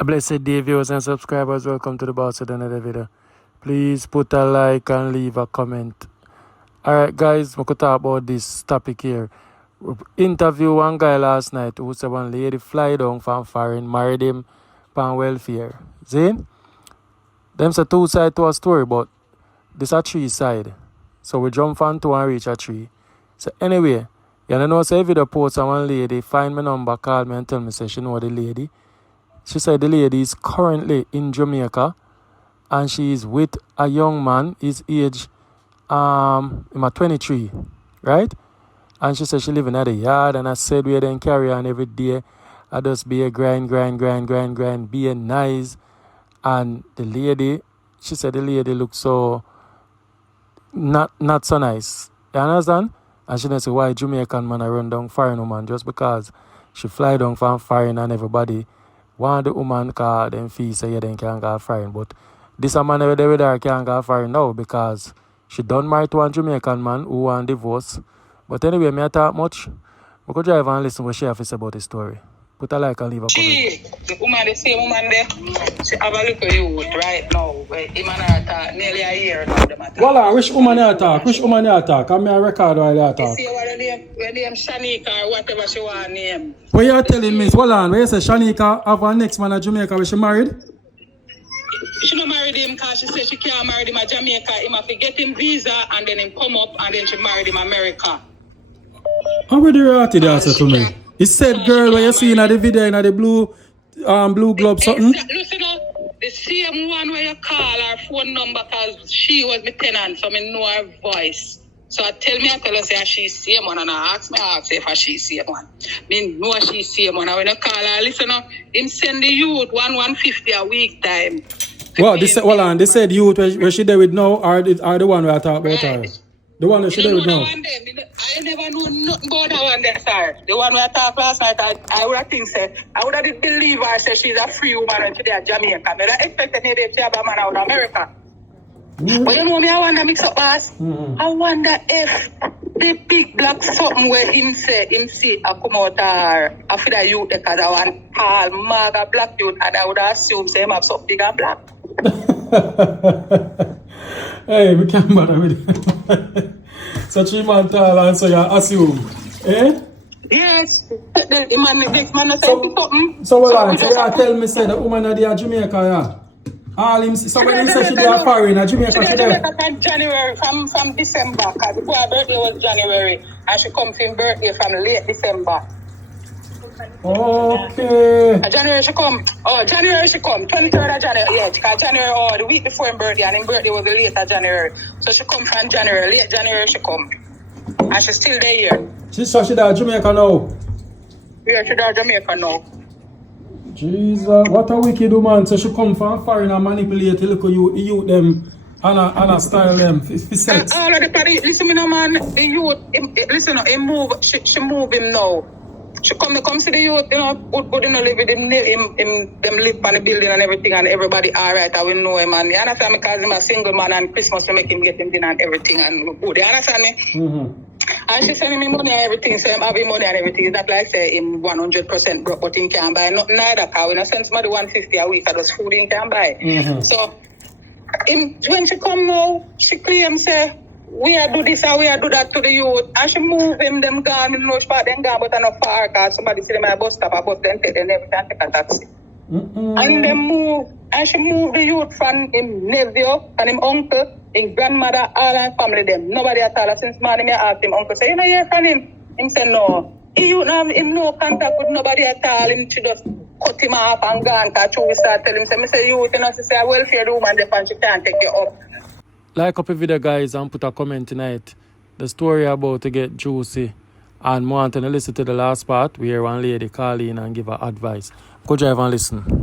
A blessed day, viewers and subscribers. Welcome to the boss with another video. Please put a like and leave a comment. Alright, guys, we could talk about this topic here. We interviewed one guy last night who said one lady fly down from foreign, married him on welfare. See? Them say two sides to a story, but this a three side. So we jump on two and reach a tree. So anyway, you know, say video post on one lady, find my number, call me and tell me say she know the lady. She said the lady is currently in Jamaica and she is with a young man. His age, him 23, right? And she said she live in the yard, and I said we then carry on every day. I just be a grind, be a nice. And the lady, she said the lady looks so not so nice. You understand? And she didn't say why Jamaican man I run down foreign woman just because she fly down from foreign and everybody want the woman call them fee say yeah, then can't go foreign. But this a man over there with her can't go foreign now because she done married to one Jamaican man who want divorce. But anyway, me I talk much. We could drive and listen what she have to say about the story. Put a like and leave a comment. The woman, the same woman there, she have a look at you right now. Him and her talk nearly a year now. Well, which woman you talk? Which woman you talk? I'm a record while you talk. You see what her name Shanika or whatever she want name. What you telling me? Hold on, where you say Shanika have a next man in Jamaica where she married? She not married him because she said she can't marry him in Jamaica. He have to get him visa and then him come up and then she married him in America. How would you react to that to me? He said, girl, what you see in the video in the blue globe something? Listen up, the same one where you call her phone number because she was my tenant, so I know her voice. So I tell her say she's same one, and I ask her if she's same one. Me know she's same one. And when I call her, listen up, him send the youth 150 a week time. Well, they said youth where she there with now are the one where I talk about her. The one that she there with now. I never knew nothing about that one there, sir. The one where I talked last night, I would have think say, I would have believe her say she's a free woman and she's a Jamaican. But I expected her to have a man out of America. But you know me, I wonder mix up boss. I wonder if the big black something where him see I come out her after the youth because I want tall, maga black youth and I would assume say him have something big and black. Hey, we can't bother with it. So 3 months tall and so you assume. Eh? Yes. The man next man say something. So hold on, so you tell me say the woman are there Jamaica, yeah? All him so when he say she there foreign in Jamaica, she there? From January, from December, because before her birthday was January, and she come for her birthday from late December. Okay. January she come. Oh, January she come. 23rd of January, yeah, because January, the week before her birthday, and her birthday was later January. So she come from January, late January she come. And she's still there here. She there Jamaica now? Yeah, she there Jamaica now. Jesus, what a wicked woman. So she come from foreign and manipulate look at you them and a style them for sex. All of the party, listen me no man, the youth, listen, he move, she move him now. She come see the youth, you know, good you know, live with him them live on the building and everything and everybody alright, I will know him and you understand me because he's a single man and Christmas we make him get him dinner and everything and good, you understand me? Mm-hmm. And she sending me money and everything, so I'm having money and everything. It's not like say him 100% broke, but he can't buy nothing neither, because when I send somebody 150 a week, that's food he can buy. Mm-hmm. So when she come now, she claims say, we are do this and we are do that to the youth. And she move him, them gone, you know, she part them gone, but I not far, because somebody see them at a bus stop, a bus then take them every time take a taxi. Mm-hmm. And they move, and she moved the youth from him nephew and him uncle, his grandmother, all and family them. Nobody at all. Since morning I asked him, uncle say, you know, hear from him? Him say, no. He youth have him no contact with nobody at all. Him she just cut him off and gone, because we start telling him, say, youth, you know, she say, a welfare woman, and she can't take you up. Like up the video, guys, and put a comment tonight. The story about to get juicy. And want to listen to the last part where one lady call in and give her advice. Go drive and listen.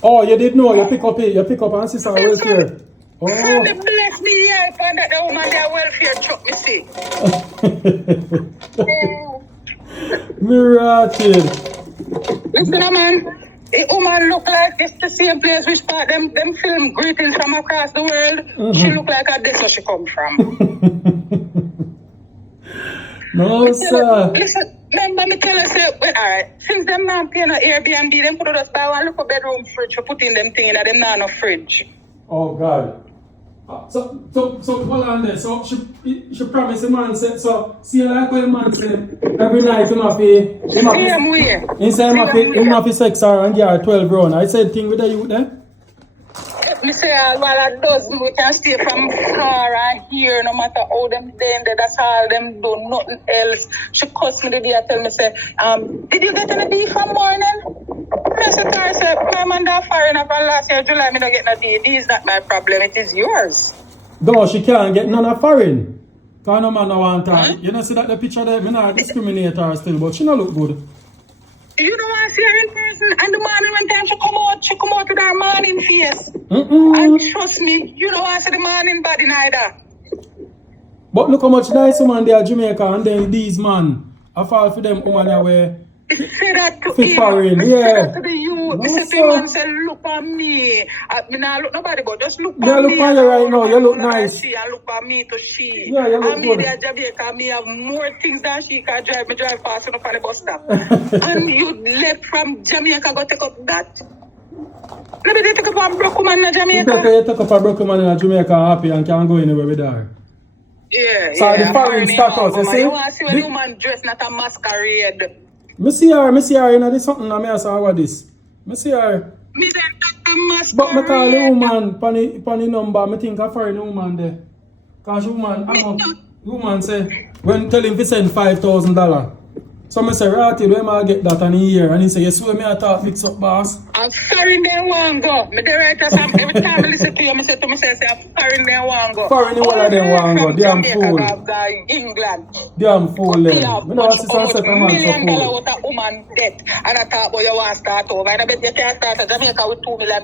Oh, you did know. You pick up and sister welfare. Oh. And they bless me here, and that the woman their welfare truck, me see. Miracle. Listen, man. The woman look like it's the same place which part them film greetings from across the world. Mm-hmm. She look like a this where she come from. No, sir. Listen, Remember me tell us, alright, since them not paying no Airbnb, them could just buy one little bedroom fridge for putting them thing in them not no fridge. Oh God. So hold on there. So she promised the man said so see like when the man said every night you have to Same way. inside him have to sex her and get her 12 round. I said thing with the youth there. Me say while a dozen we can stay from far and here no matter how them them that's all them do nothing else. She cussed me the day I tell me say, did you get any D from morning? I said to her, say, my man that foreign from last year July me don't get no D. D is not my problem, it is yours. No, she can't get none of foreign. Cause no man no want her. You know see that the picture there, me not discriminate her still, but she no look good. You don't want to see her in person. And the morning when time she come out with her morning face. And trust me, you don't want to see the morning body neither. But look how much nice woman they are Jamaica and then these man. I fall for them woman there where say that to fit him. foreign, Say yeah. that to the youth. No, Say to him and say, look at me. I mean, I look nobody, but just look Yeah, at look me. at you right now. You look nice. She, I look at me to she. Yeah, you look and good. me there Jamaica, me have more things than she can drive. Me drive fast enough on the bus stop. And you left from Jamaica, go take up that. Let me take up one broke woman in Jamaica. Better you take up a broken man in Jamaica happy and can't go anywhere with her. Yeah, So yeah. the foreign status, you see? You want to see when the woman dress not a masquerade. Me see her, you know, this something and me ask her what this. Me see her. Me say not a masquerade. But me call the woman, pan the number, me think a foreign woman there. Cause the woman say, when tell him to send $5,000. So I say, right, when I get that in a year? And he say, you swear me I talk mix up, boss? I'm foreign them want go. Me the writer every time I listen to you, I say to myself, I'm foreign them want go. Foreign one of them want go, damn fool. England. Damn fool them. Me know what sister said a man so $1 million cool. with a woman debt. And I thought, boy, you want to start over. And I bet you can't start a Jamaica with $2 million.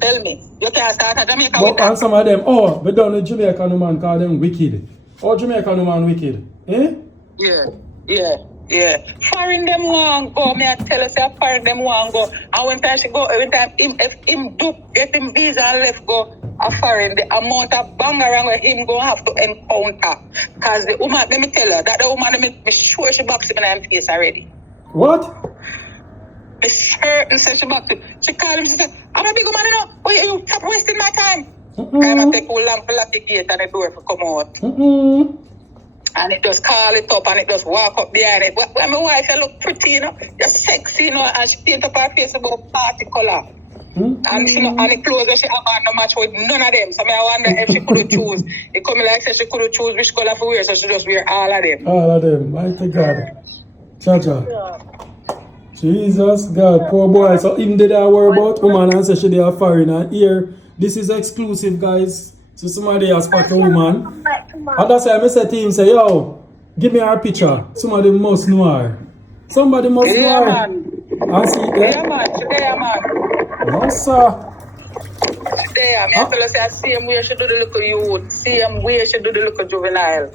Tell me, you can't start a Jamaica with But that. and some of them, oh, we done the Jamaican woman call them wicked. Oh, Jamaican woman wicked. Eh? Yeah. Foreign them want go. Me I tell us that foreign them want go. And when time she go, every time if him do get him visa and left go a foreign, the amount of bangarang where him go have to encounter. Cause the woman, let me tell her that the woman me sure she box him in the face already. What? Me certain say she box him. She call him, she say, I'm a big woman, you know. Oh, you stop wasting my time. I'm take too long to lock the gate and the door to come out. And it just call it up and it just walk up behind it. When my wife, you look pretty, you know, you're sexy, you know, and she paint up her face about party color. And she know, and the clothes that she have on no match with none of them. So I wonder if she could choose. It come like say she could choose which color to wear, so she just wear all of them. All of them, mighty God. Cha-cha. Jesus God, poor boy. So him did I worry about woman and say she dey a foreign and here. This is exclusive, guys. So somebody has spot a woman. And that's why I said to him, say, yo, give me her picture. Somebody must know her. Somebody must know her. Man. And see Yeah, man. No, sir. There, me tell her say same way she do the little youth, same way she do the little juvenile.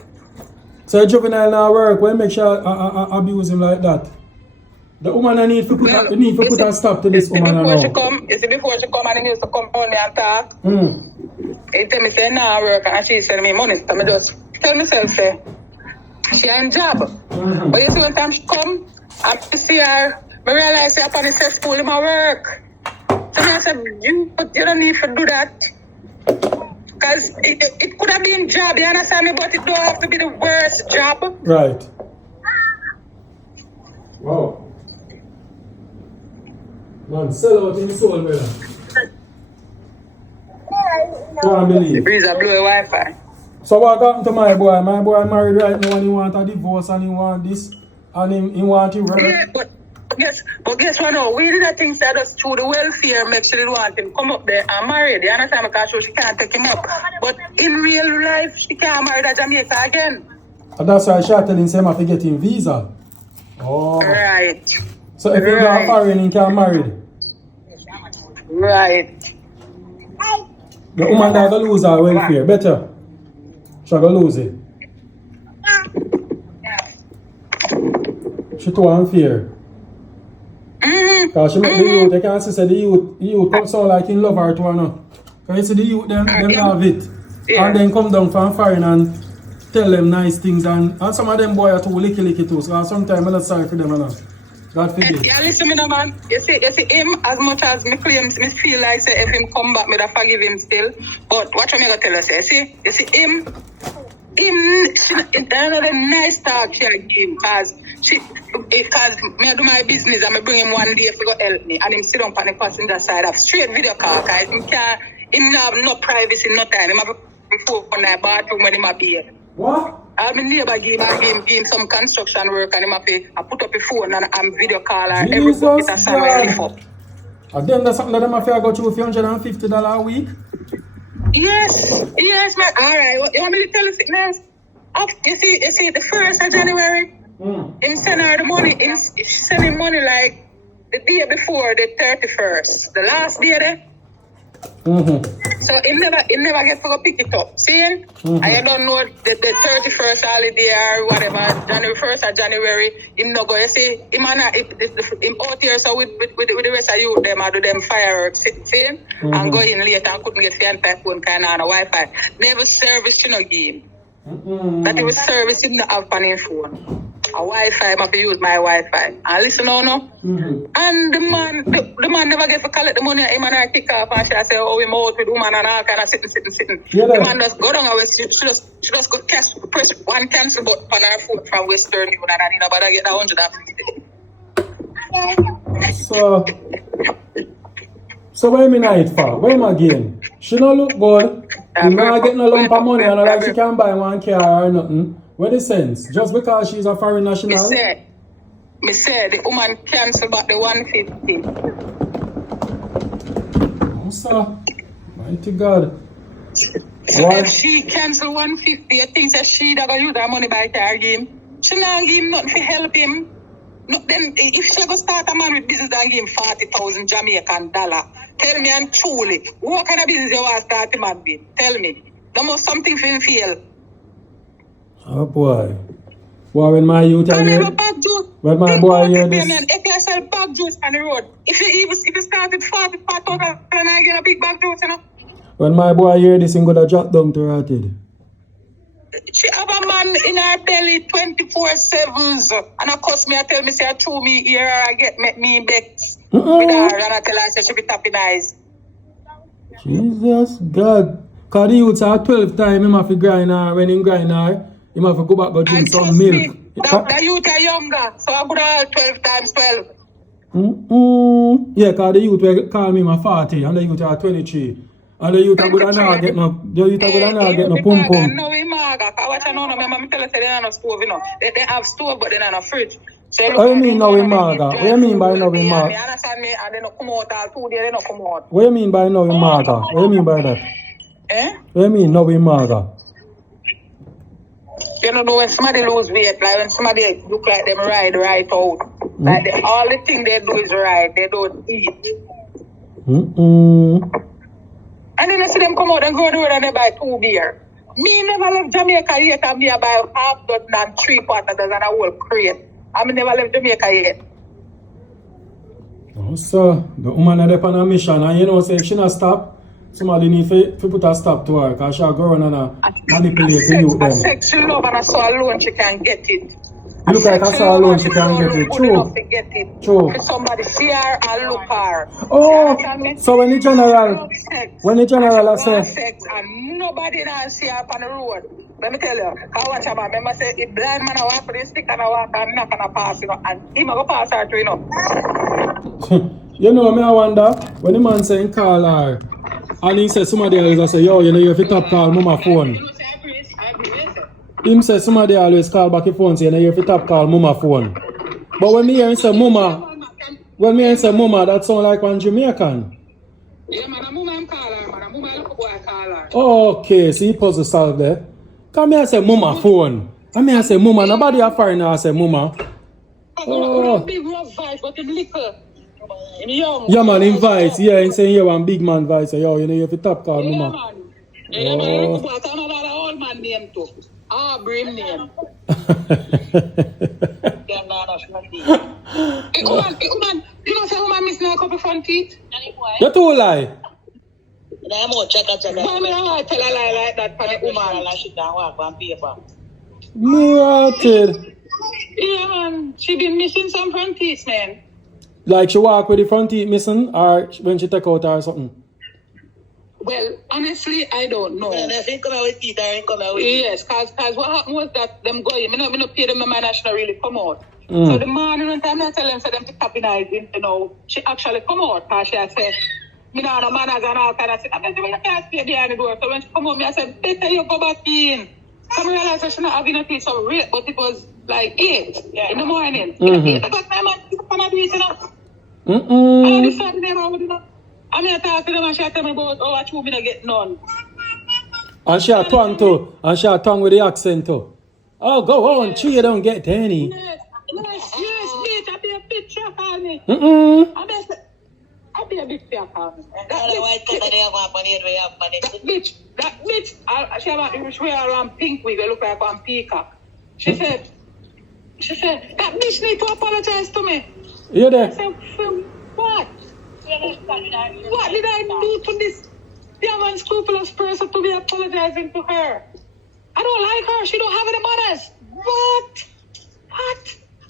So juvenile now work, well make sure I abuse him like that. The woman need to put a stop to this woman now. Before she come and he used to come on me and talk. He tell me say nah work and she's sending me money. So I just tell myself say she ain't job. But you see when time she come and I see her, I realize say upon the school in my work. So I said, you don't need to do that. Because it could have been job, you understand me, but it don't have to be the worst job. Right. Wow. Man, sell out in the soul, brother. Can't believe. Breeze a blue Wi-Fi. So what happened to my boy? My boy married right now and he want a divorce and he want this and he want to work. Yeah, but guess what now? We did the things that us through the welfare make sure they want him come up there and marry. You understand? Because she can't take him up. But in real life, she can't marry the Jamaica again. And that's why she telling him have to get him visa. Oh. Right. So if you're not foreign, he can't marry. Right. The woman that will lose her welfare. Better. She will lose it. She too unfair. Because she make the youth, you can't say the youth come sound like in love her to her now. Because you see the youth, them love it. Yeah. And then come down from foreign and tell them nice things and some of them boy are too licky too. So sometimes I'm not sorry for them enough. God forbid. Yeah, listen me now, man. You see him, as much as me claims, me feel like say if him come back, me da forgive him still. But what I'm gonna tell you, say, you see him, another nice talk here give because me do my business and me bring him one day to go help me and him sit on the passenger side of straight video call because him have no privacy, no time. Him have a phone on the bathroom when him a be. What? I mean, neighbor give him some construction work and him have to put up a phone and I'm video call and every bucket of sand will lift up. And then that's something that them have to go through $150 a week? Yes, man. Alright, you want me to tell you sickness? You see, the 1st of January, him send her the money, him send him money like the day before the 31st, the last day there. So he never get to go pick it up. See? And you don't know the 31st holiday or whatever, January 1st of January, him no go. You see, him out here so with the rest of you, them I do them fireworks, see? And go in later and couldn't get the phone kind of Wi-Fi. Never service you no game. That was service him not have on his phone. A Wi-Fi, I have to use my Wi-Fi. And listen now. And the man never get to collect the money. Him and I kick off and she say, oh, him out with woman and all kind of sitting. Yeah, the man just go down and she just go press one cancel button on her phone from Western Union and he nobody get that 150. So where me night for? Where am I again? She don't look good. You not get no lump of money and like she can buy one car or nothing. What is sense? Just because she's a foreign national? Me say the woman cancel back the 150. Oh, sir. Mighty God. If she cancel 150, you think that she da go use that money by car game? She not give him nothing to help him. No, then if she go start a man with business and give him 40,000 Jamaican dollar, tell me and truly, what kind of business you want to start him at with? Tell me. There must something for him feel. Oh boy. Well, when my youth are here, when my boy here this... If you sell bag juice on the road, if you start with 40,000 and I get a big bag juice, you know? When my boy hear this, he's going to drop down to rotted. She have a man in her belly 24/7s and of course me I tell me say I chew me ear or I get me vex with her and I tell her say she be tapping eyes. Jesus God. Cause the youths are 12 times him have to grind her. When he grind her, he have to go back and drink some milk. The youth are younger, so I could have 12 times 12. Yeah, cause the youth will call me my 40 and the youth are 23. And the youth are good and not get no pum pum. No, we maga. What I know, my tell us they don't have stove, you know. They have stove, but they don't have fridge. So what do you mean now we maga? What do you mean by now we maga? You understand me? And they don't come out all 2 days, they don't come out. What do you mean by now we maga? What do you mean by that? What do you mean now we maga? You know when somebody lose weight, like when somebody look like them ride right out. Like all the thing they do is ride, they don't eat. And then I see them come out and go to the road and they buy 2 beer. Me never left Jamaica yet and me I buy half dozen and 3 quarters and a whole crate. I mean never left Jamaica yet. Oh, so the woman is on a mission and you know say if she not stop, somebody need to put a stop to her because she'll go around and manipulate the youth. A sex she love and I saw alone she can get it. You look like I saw alone she can get it. True. If somebody see her and look her. Oh, so when the general I say sex and nobody now see her on the road. Let me tell you, I want to remember say if blind man I walk with this stick and I walk and not gonna pass, you know, and he might go pass her too, you know. You know, me I wonder when the man saying call her and he said somebody else say, yo, you know you have to tap call mama phone. Him say somebody always call back your phone say, you know you have to tap call mama phone. But when me hear him say mama, that sound like one Jamaican. Yeah, man, a mama call her, man. A mama look boy call her. Okay, so he puzzle solved there. Come here say mama phone. Come here say mama, nobody a foreigner I say mama. Oh, big rough voice, but him little. Him young. Yeah man, him voice. Yeah, he say here one big man voice. Yo, you know you have to tap call mama. Man. Yeah, man, look boy, I know about the old man name too. Brim name. Woman, you know say woman missing a couple front teeth? You too lie. Why me not tell a lie like that for the woman? She can walk on paper. Me rotted. Yeah, man. She been missing some front teeth, man. Like she walk with the front teeth missing, or when she take out or something? Well, honestly, I don't know. Yes, because what happened was that them going, me no pay them, my national really come out. So the morning when time I tell them, so them to tap in eyes, you know, she actually come out, because she had said, me no no manners and all kind of shit. I said, well, you can't stay behind the door. So when she come out, me I said, better you go back in. So I realized that she not having a piece of rape, but it was like 8 in the morning. 8 o'clock, my man, she's on a beach, you know. And I decided they were, you know. I mean, I talk to them and she tell me about how I choose me to get none. And she a tongue too. And she a tongue with the accent too. Oh, go on, you don't get any. Yes, bitch. I be a bitch, you call me. I be a bitch, you call me. That bitch, she have she wear a pink wig, look like one peacock. She said, that bitch need to apologize to me. You there? I said, what? What did I do to this damn unscrupulous person to be apologizing to her? I don't like her. She don't have any manners. What?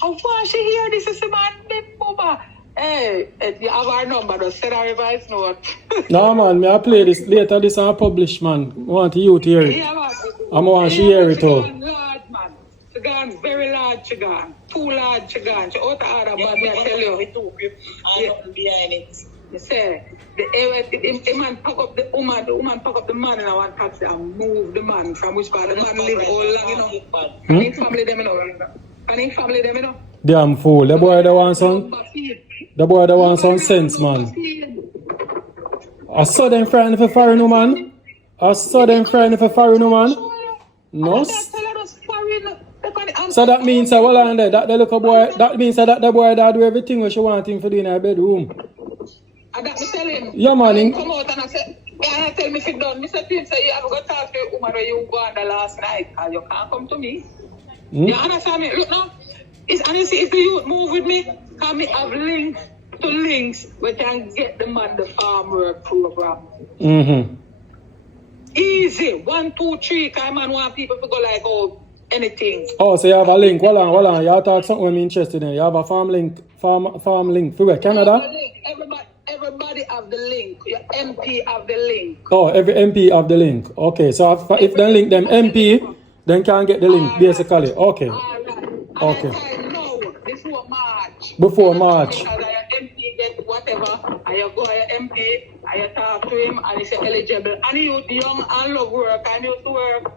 I want she hear this is a man named Pupa. Hey, you have our number. Just send her a voice note. No, man. Me I play this later. This I publish, man. I want you to hear it. Yeah, man. I want she hear it too. Large, man. She gone very large. She gone. Too large. She gone. She out of order, but I tell you. I don't behind it. You say, the man pack up the woman pack up the man in one taxi and move the man from which part the man live all long, you know. And his family them, you know. And his family them, you know. Damn fool. The boy that wants some sense, man. I saw them friend if a foreign woman. No. So that means that that the little boy, that means that the boy that do everything what she want him to do in her bedroom. And that me tell him. Yeah, man. Come out and I said, I tell me sit down. Mr. Tim say you have to talk to your woman where you go on the last night because you can't come to me. You understand me? Look now. It's the youth move with me. Because me have links we can get the man the farm work program. Easy. 1, 2, 3. Because man want people to go like anything. Oh, so you have a link. Hold on. You talk something I'm interested in. You have a farm link for where? Canada? Everybody have the link. Your MP have the link. Oh, every MP have the link. Okay, so if they link them MP, then can get the link basically. Okay. Okay. No, before March. Before March. Because your MP get whatever, and you go to your MP, and you talk to him, and he's eligible. And he young and love work, and he used to work.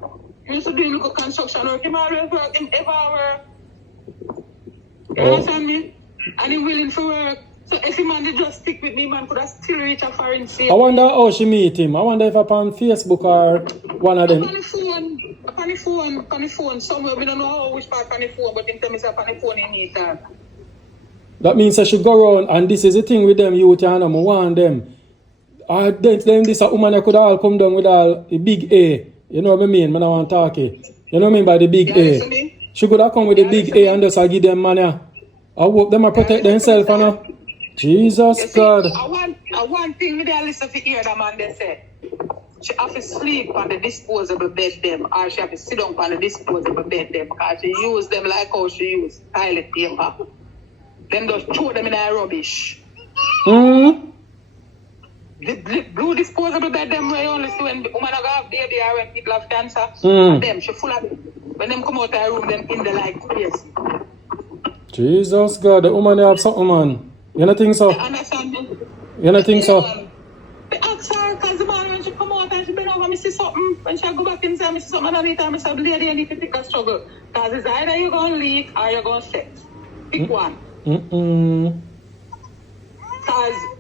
He used to do local construction work. He always work, he ever work. You understand me? And he willing to work. So if he man just stick with me, man could have still reach a foreign state. I wonder how she meet him. I wonder if upon Facebook or one of them. Upon the phone, somewhere. We don't know how which part on the phone, but in terms of on the phone, he meet her. That means I should go around, and this is the thing with them youth, and I want them. Then this a woman that could all come down with all the big A. You know what I mean? Man, I want to talk it. You know what I mean by the big A? She could have come with the big A and just give them money. I hope them protect themselves, you know. Jesus God. I want thing with the listen to hear that man they say. She have to sleep on the disposable bed them, or she have to sit down on the disposable bed them, because she use them like how she use toilet paper. Then just throw them in her rubbish. The blue disposable bed them where you only see when women have baby or when people have cancer. Them she full of when them come out of her room them in the like crazy. Jesus God, the woman have something, man. You don't think so? I understand me. You don't think so? The ask her, because the man when she come out and she been over, me see something. When she go back inside, me see something underneath her, me say, lady, you need to pick a struggle. Because it's either you're going to leak or you're going to sex. Pick one. Because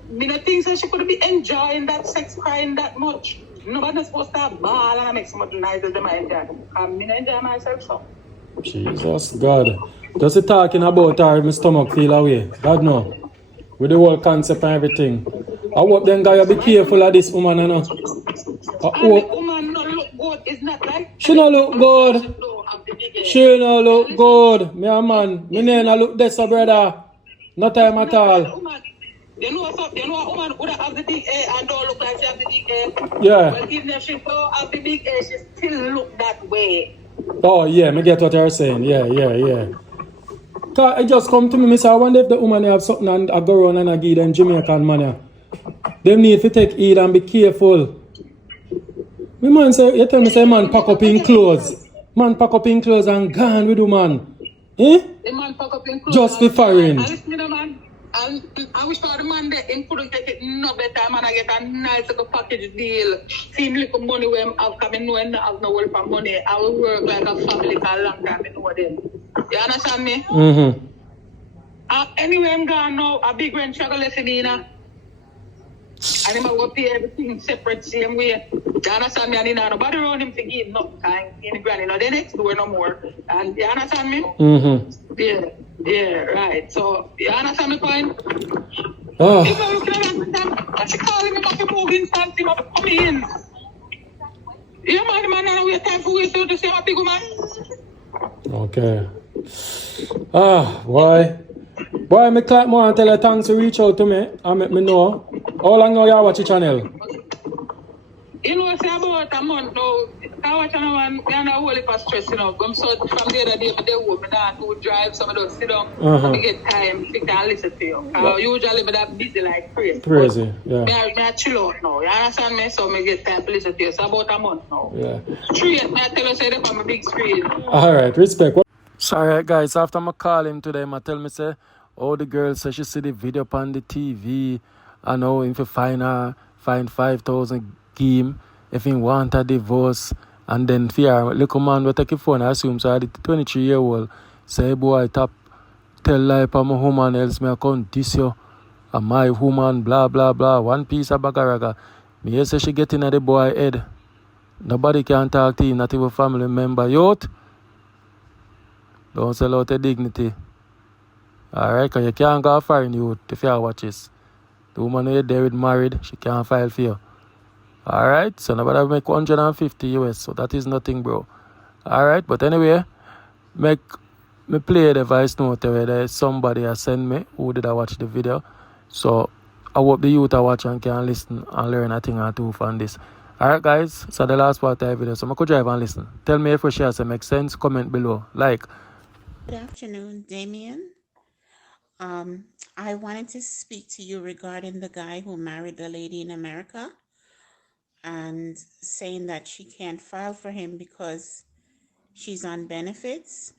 me don't think so she could be enjoying that sex crying that much. Nobody's supposed to have ball and make so much noise as them enjoy. Because me don't enjoy myself so. Jesus God. Just the talking about her, my stomach feel away. God no. With the whole concept and everything. I hope them guys be careful of this woman, you know. The woman not look good, is not right? She not look good. She not look good. Me a man. Me not look this, brother. No time at all. You know a woman would have the big A and don't look like she have the big A? Yeah. Well, even if she don't have the big A, she still look that way. Oh, yeah, me get what you're saying. Yeah. Cause it just come to me, say, I wonder if the woman have something and I go around and I give them Jamaican money. Them need to take heed and be careful. Me man say, you tell me say man pack up in clothes. Man pack up in clothes and gone with the man. Eh? The man pack up in clothes. Just for foreign. And listen to the man. And I wish for the man that him couldn't take it no better, man. I get a nice little package deal. See him little money where I'm have come in, no and have no work for money. I will work like a family for a long time, you know them. You understand me? Mm-hmm. Anyway, I'm gone now. A big rent struggle left in me, you know. And him will pay everything separate, same way. You understand me? And you know, nobody around him to give no time in the granny. No, they next door no more. And you understand me? Mm-hmm. Yeah, right. So, you understand my point? Oh. If I look at that, and she calling me back to move instant, him up come in. Yeah, man, now we have time for waste to say a big woman. Okay. Why? Boy, me clap more and tell her thanks to reach out to me and make me know. How long now you watch the channel? You know, say about a month now, I watch channel and I know a whole heap of stress, you know. I'm so from the other day, I do not to drive, some of those sit down, and I get time to can listen to you. Usually, but I'm busy like crazy. Crazy, yeah. I chill out now, you understand me? So I get time to listen to you. So about a month now. Yeah. Straight, I tell you, say that I'm a big screen. Alright, respect. So, alright, guys, after I call him today, I tell me, say, oh, the girl says she see the video on the TV. I know if you find 5,000 game, if you want a divorce, and then fear, little man will take your phone, I assume, so the 23-year-old say, boy, tell lie for my woman, else me I can't diss you. And my woman, blah, blah, blah, one piece of bagaraga. Me say she get in the boy head. Nobody can talk to him, not even family member. Youth, don't sell out your dignity. Alright, because you can't go foreign youth if you watch this. The woman who you're there with married, she can't file for you. Alright, so nobody make 150 US, so that is nothing, bro. Alright, but anyway, me play the voice note where there's somebody has sent me who did I watch the video. So I hope the youth are watching and can listen and learn a thing or two from this. Alright guys, so the last part of the video, so I could drive and listen. Tell me if your shares make sense, comment below, like. Good afternoon, Damien. I wanted to speak to you regarding the guy who married the lady in America and saying that she can't file for him because she's on benefits.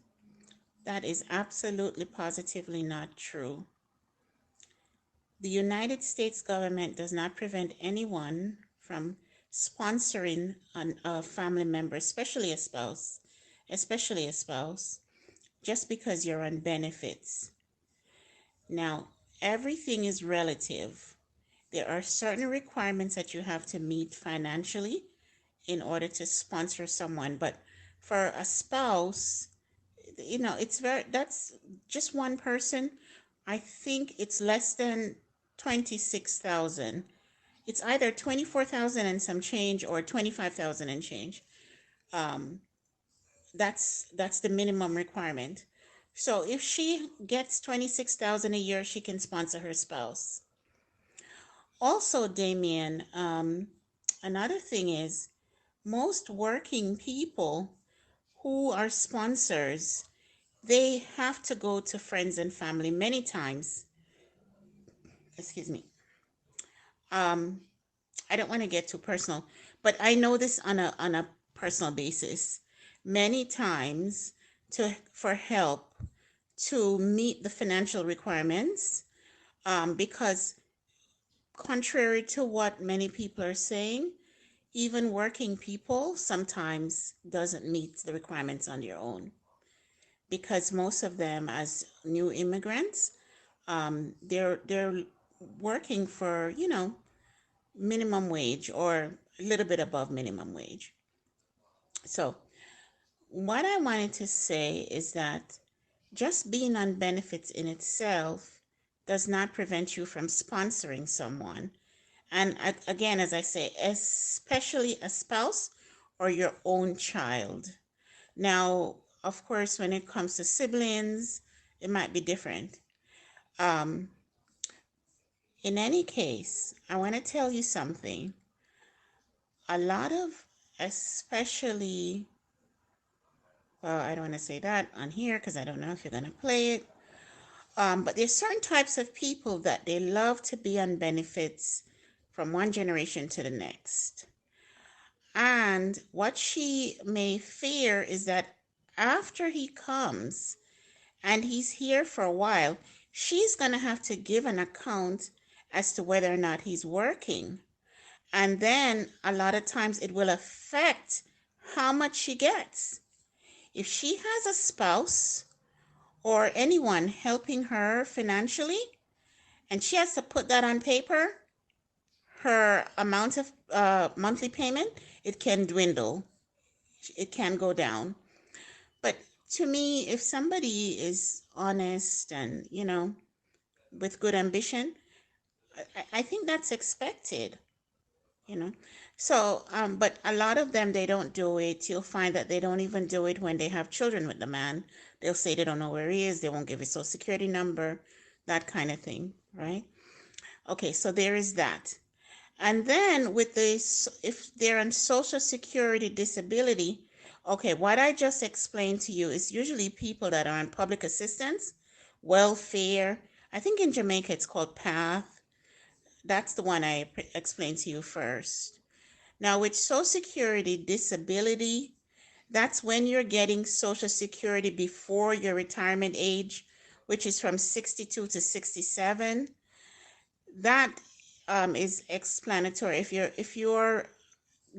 That is absolutely positively not true. The United States government does not prevent anyone from sponsoring a family member, especially a spouse, just because you're on benefits. Now, everything is relative. There are certain requirements that you have to meet financially in order to sponsor someone. But for a spouse, that's just one person. I think it's less than 26,000. It's either 24,000 and some change or 25,000 and change. That's the minimum requirement. So if she gets 26,000 a year, she can sponsor her spouse. Also, Damien, another thing is most working people who are sponsors, they have to go to friends and family many times. Excuse me. I don't want to get too personal, but I know this on a personal basis. Many times for help to meet the financial requirements, because contrary to what many people are saying, even working people sometimes doesn't meet the requirements on their own, because most of them, as new immigrants, they're working for minimum wage or a little bit above minimum wage. So what I wanted to say is that just being on benefits in itself does not prevent you from sponsoring someone. And again, as I say, especially a spouse or your own child. Now, of course, when it comes to siblings, it might be different. In any case, I want to tell you something. A lot of, especially Well, I don't want to say that on here because I don't know if you're going to play it. But there's certain types of people that they love to be on benefits from one generation to the next. And what she may fear is that after he comes and he's here for a while, she's going to have to give an account as to whether or not he's working. And then a lot of times it will affect how much she gets. If she has a spouse or anyone helping her financially, and she has to put that on paper, her amount of monthly payment, it can dwindle. It can go down. But to me, if somebody is honest and, with good ambition, I think that's expected, you know. So, but a lot of them, they don't do it. You'll find that they don't even do it when they have children with the man. They'll say they don't know where he is. They won't give his social security number, that kind of thing, right? Okay, so there is that. And then with this, if they're on social security disability, okay, what I just explained to you is usually people that are on public assistance, welfare. I think in Jamaica it's called PATH. That's the one I explained to you first. Now, with social security disability, that's when you're getting social security before your retirement age, which is from 62 to 67. That is explanatory. If you're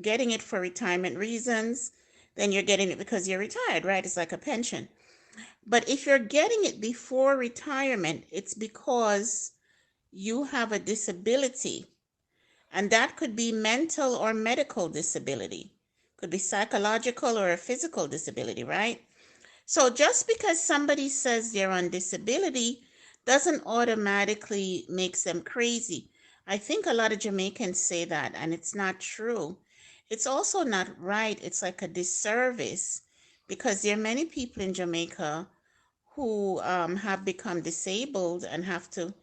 getting it for retirement reasons, then you're getting it because you're retired, right? It's like a pension. But if you're getting it before retirement, it's because you have a disability. And that could be mental or medical disability. Could be psychological or a physical disability, right? So just because somebody says they're on disability doesn't automatically makes them crazy. I think a lot of Jamaicans say that, and it's not true. It's also not right. It's like a disservice because there are many people in Jamaica who have become disabled and have to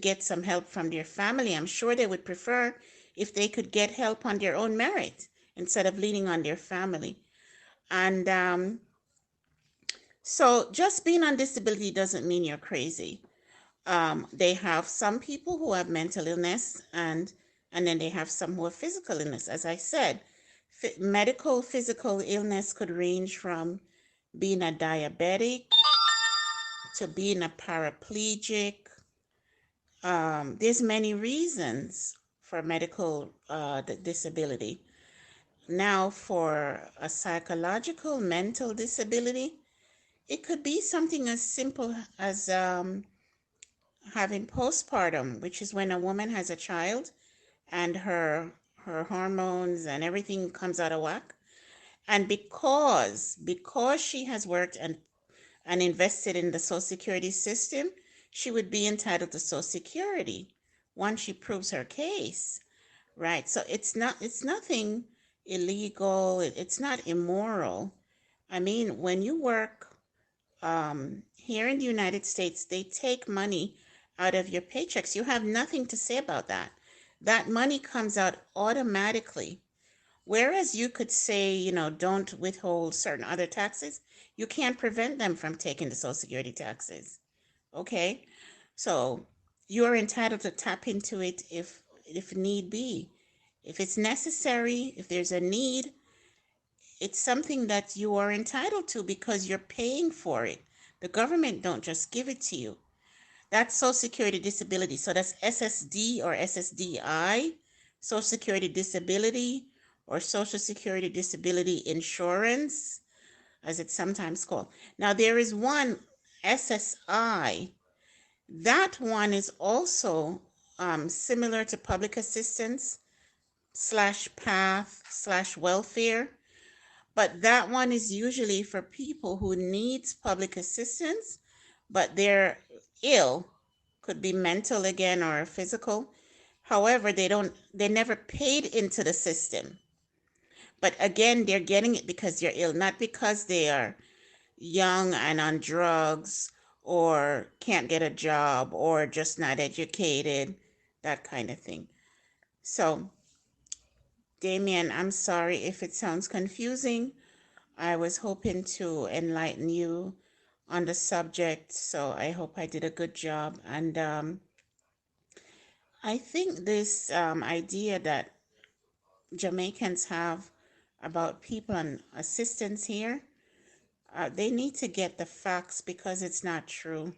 get some help from their family. I'm sure they would prefer if they could get help on their own merit instead of leaning on their family. And so just being on disability doesn't mean you're crazy. They have some people who have mental illness, and then they have some who have physical illness. As I said, medical physical illness could range from being a diabetic to being a paraplegic. There's many reasons for medical disability. Now, for a psychological mental disability, it could be something as simple as having postpartum, which is when a woman has a child and her hormones and everything comes out of whack. And because she has worked and invested in the Social Security system, she would be entitled to Social Security once she proves her case, right? So it's nothing illegal. It's not immoral. I mean, when you work here in the United States, they take money out of your paychecks. You have nothing to say about that. That money comes out automatically. Whereas you could say, don't withhold certain other taxes, you can't prevent them from taking the Social Security taxes. Okay? So you are entitled to tap into it if need be. If it's necessary, if there's a need, it's something that you are entitled to because you're paying for it. The government don't just give it to you. That's Social Security Disability. So that's SSD or SSDI, Social Security Disability, or Social Security Disability Insurance, as it's sometimes called. Now, there is one, SSI. That one is also similar to public assistance / PATH / welfare. But that one is usually for people who needs public assistance, but they're ill, could be mental again or physical. However, they never paid into the system. But again, they're getting it because they're ill, not because they are young and on drugs or can't get a job or just not educated, that kind of thing. So, Damien, I'm sorry if it sounds confusing. I was hoping to enlighten you on the subject, so I hope I did a good job. And I think this idea that Jamaicans have about people on assistance here, they need to get the facts because it's not true.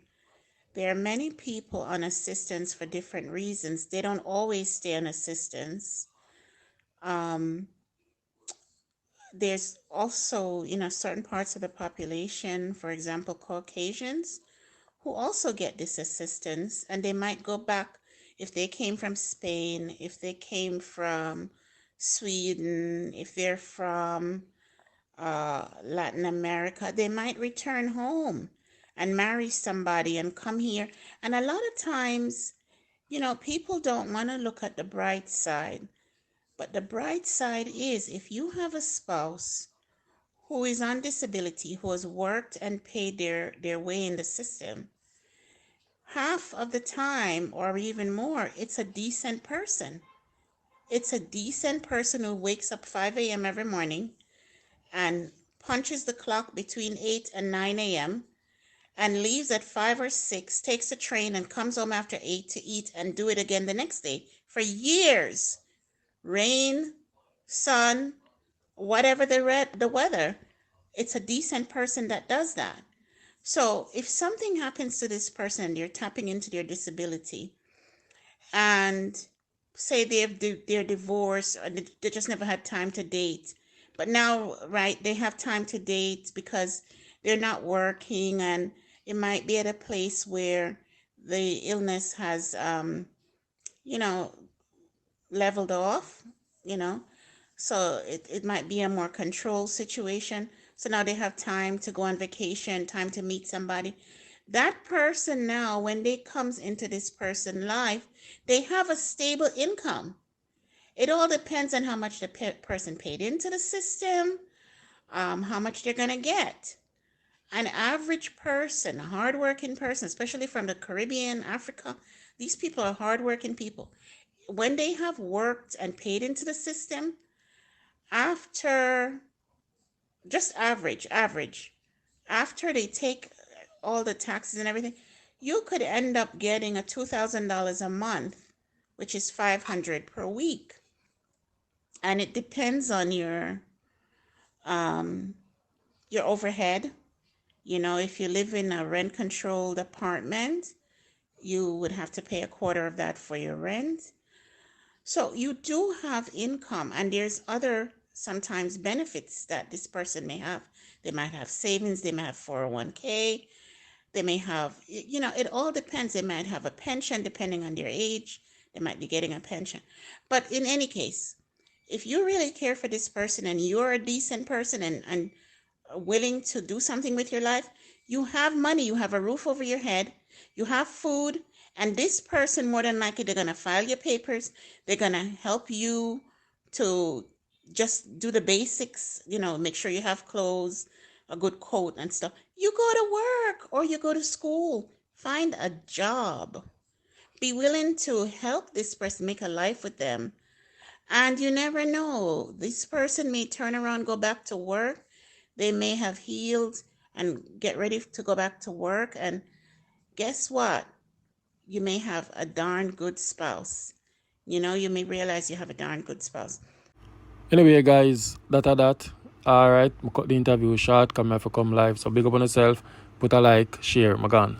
There are many people on assistance for different reasons. They don't always stay on assistance. There's also, certain parts of the population, for example, Caucasians, who also get this assistance, and they might go back if they came from Spain, if they came from Sweden, if they're from Latin America, they might return home and marry somebody and come here. And a lot of times, people don't want to look at the bright side. But the bright side is if you have a spouse who is on disability, who has worked and paid their way in the system, half of the time or even more, it's a decent person. It's a decent person who wakes up 5 a.m. every morning and punches the clock between 8 and 9 a.m. and leaves at 5 or 6, takes a train and comes home after 8 to eat and do it again the next day for years. Rain, sun, whatever the weather, it's a decent person that does that. So if something happens to this person, you're tapping into their disability, and say they're divorced or they just never had time to date, but now, right, they have time to date because they're not working, and it might be at a place where the illness has, you know, leveled off, you know, so it might be a more controlled situation. So now they have time to go on vacation, time to meet somebody. That person now, when they comes into this person's life, they have a stable income. It all depends on how much the person paid into the system, how much they're going to get. An average person, a hardworking person, especially from the Caribbean, Africa, these people are hardworking people. When they have worked and paid into the system, after just average, after they take all the taxes and everything, you could end up getting a $2,000 a month, which is $500 per week. And it depends on your overhead. If you live in a rent controlled apartment, you would have to pay a quarter of that for your rent. So you do have income, and there's other sometimes benefits that this person may have. They might have savings, they may have 401k, they may have, it all depends. They might have a pension depending on their age. They might be getting a pension. But in any case, if you really care for this person and you're a decent person and willing to do something with your life, you have money, you have a roof over your head, you have food, and this person, more than likely, they're going to file your papers. They're going to help you to just do the basics, make sure you have clothes, a good coat and stuff. You go to work or you go to school. Find a job. Be willing to help this person, make a life with them. And you never know. This person may turn around, go back to work. They may have healed and get ready to go back to work. And guess what? You may have a darn good spouse. You may realize you have a darn good spouse. Anyway, guys, that. Alright, I cut the interview short, come here for come live. So big up on yourself, put a like, share, my gun.